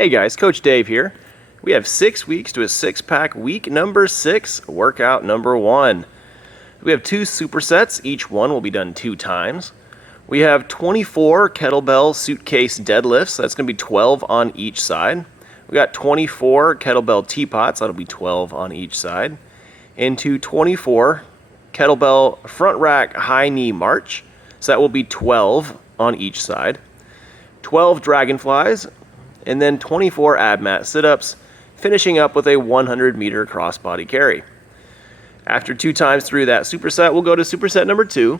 Hey guys, Coach Dave here. We have 6 weeks to a six-pack week number 6, workout number 1. We have 2 supersets, each one will be done 2 times. We have 24 kettlebell suitcase deadlifts, that's going to be 12 on each side. We got 24 kettlebell teapots, that'll be 12 on each side. Into 24 kettlebell front rack high knee march, so that will be 12 on each side. 12 dragonflies, and then 24 ab mat sit-ups, finishing up with a 100-meter crossbody carry. After 2 times through that superset, we'll go to superset number 2,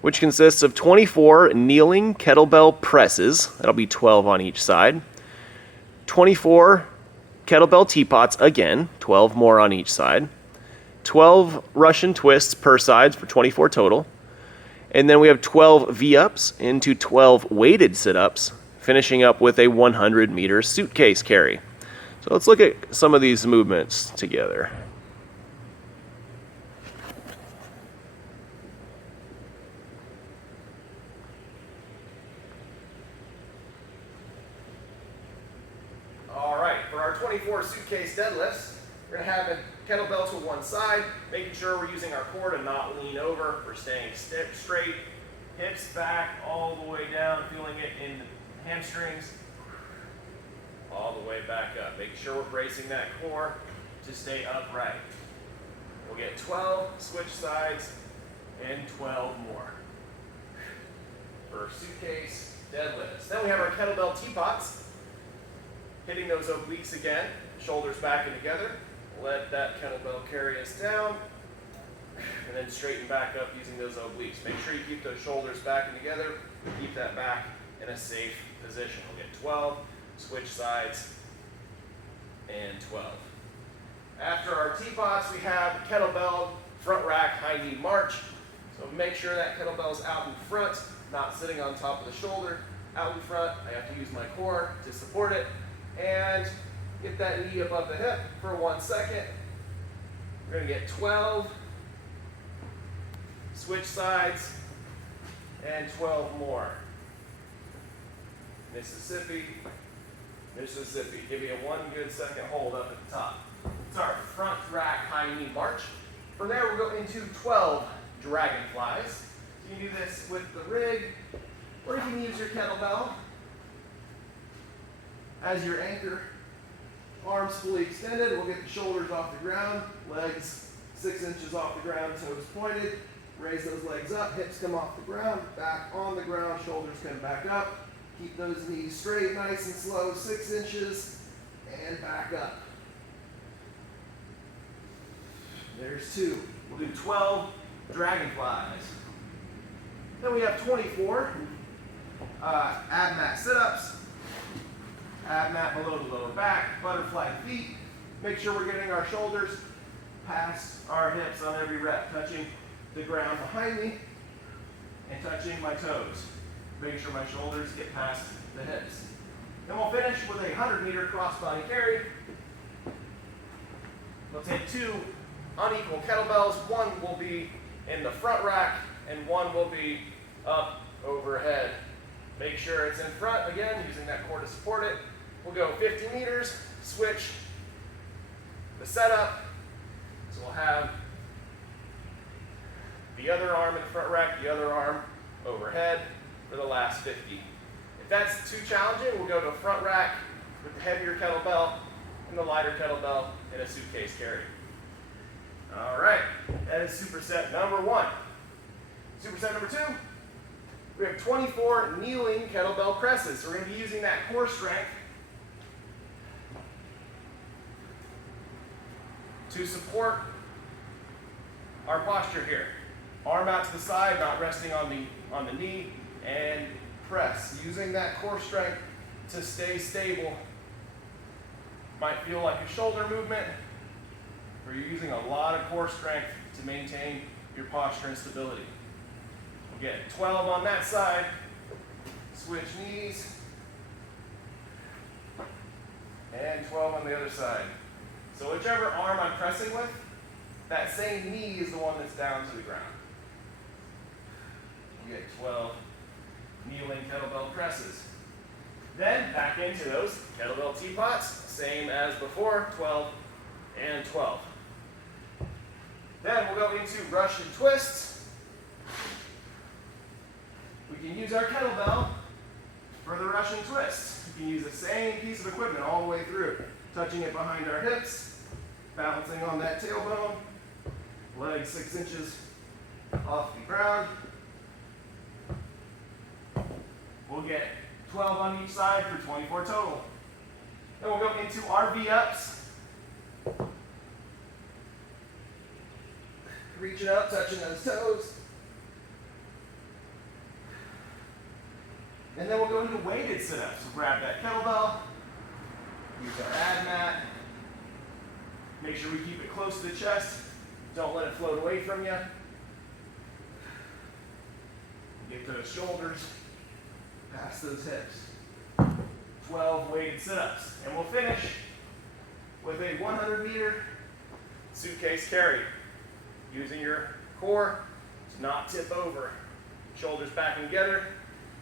which consists of 24 kneeling kettlebell presses, that'll be 12 on each side, 24 kettlebell teapots, again, 12 more on each side, 12 Russian twists per side for 24 total, and then we have 12 V-ups into 12 weighted sit-ups, finishing up with a 100-meter suitcase carry. So let's look at some of these movements together. All right, for our 24 suitcase deadlifts, we're going to have a kettlebell to one side, making sure we're using our core to not lean over. We're staying straight, hips back all the way down, feeling it in the hamstrings, all the way back up. Make sure we're bracing that core to stay upright. We'll get 12 switch sides and 12 more for suitcase deadlifts. Then we have our kettlebell teapots, hitting those obliques again, shoulders back and together. Let that kettlebell carry us down, and then straighten back up using those obliques. Make sure you keep those shoulders back and together, keep that back in a safe position. We'll get 12, switch sides, and 12. After our teapots, we have kettlebell front rack high knee march. So make sure that kettlebell is out in front, not sitting on top of the shoulder. Out in front, I have to use my core to support it, and get that knee above the hip for 1 second. We're going to get 12, switch sides, and 12 more. Mississippi, Mississippi. Give me a 1 good second hold up at the top. It's our front rack high knee march. From there, we'll go into 12 dragonflies. So you can do this with the rig, or you can use your kettlebell as your anchor. Arms fully extended. We'll get the shoulders off the ground, legs 6 inches off the ground, toes pointed. Raise those legs up, hips come off the ground, back on the ground, shoulders come back up. Keep those knees straight, nice and slow, 6 inches, and back up. There's 2. We'll do 12 dragonflies. Then we have 24 ab mat sit-ups, ab mat below the lower back, butterfly feet. Make sure we're getting our shoulders past our hips on every rep, touching the ground behind me and touching my toes. Making sure my shoulders get past the hips. Then we'll finish with a 100-meter crossbody carry. We'll take 2 unequal kettlebells. One will be in the front rack and one will be up overhead. Make sure it's in front again, using that core to support it. We'll go 50 meters, switch the setup. So we'll have the other arm in the front rack, the other arm overhead for the last 50. If that's too challenging, we'll go to a front rack with the heavier kettlebell and the lighter kettlebell in a suitcase carry. All right, that is superset number 1. Superset number 2, we have 24 kneeling kettlebell presses. So we're going to be using that core strength to support our posture here. Arm out to the side, not resting on the knee, and press. Using that core strength to stay stable. Might feel like a shoulder movement, or you're using a lot of core strength to maintain your posture and stability. We'll get 12 on that side, switch knees, and 12 on the other side. So whichever arm I'm pressing with, that same knee is the one that's down to the ground. We get 12 kneeling kettlebell presses. Then back into those kettlebell teapots, same as before, 12 and 12. Then we'll go into Russian twists. We can use our kettlebell for the Russian twists. You can use the same piece of equipment all the way through, touching it behind our hips, balancing on that tailbone, legs 6 inches off the ground. We'll get 12 on each side for 24 total. Then we'll go into our V-ups. Reaching up, touching those toes. And then we'll go into weighted sit-ups. So grab that kettlebell, use our ab mat. Make sure we keep it close to the chest. Don't let it float away from you. Get those shoulders past those hips. 12 weighted sit-ups. And we'll finish with a 100-meter suitcase carry. Using your core to not tip over. Shoulders back and together,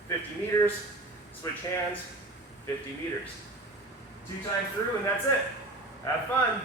50 meters. Switch hands, 50 meters. 2 times through, and that's it. Have fun.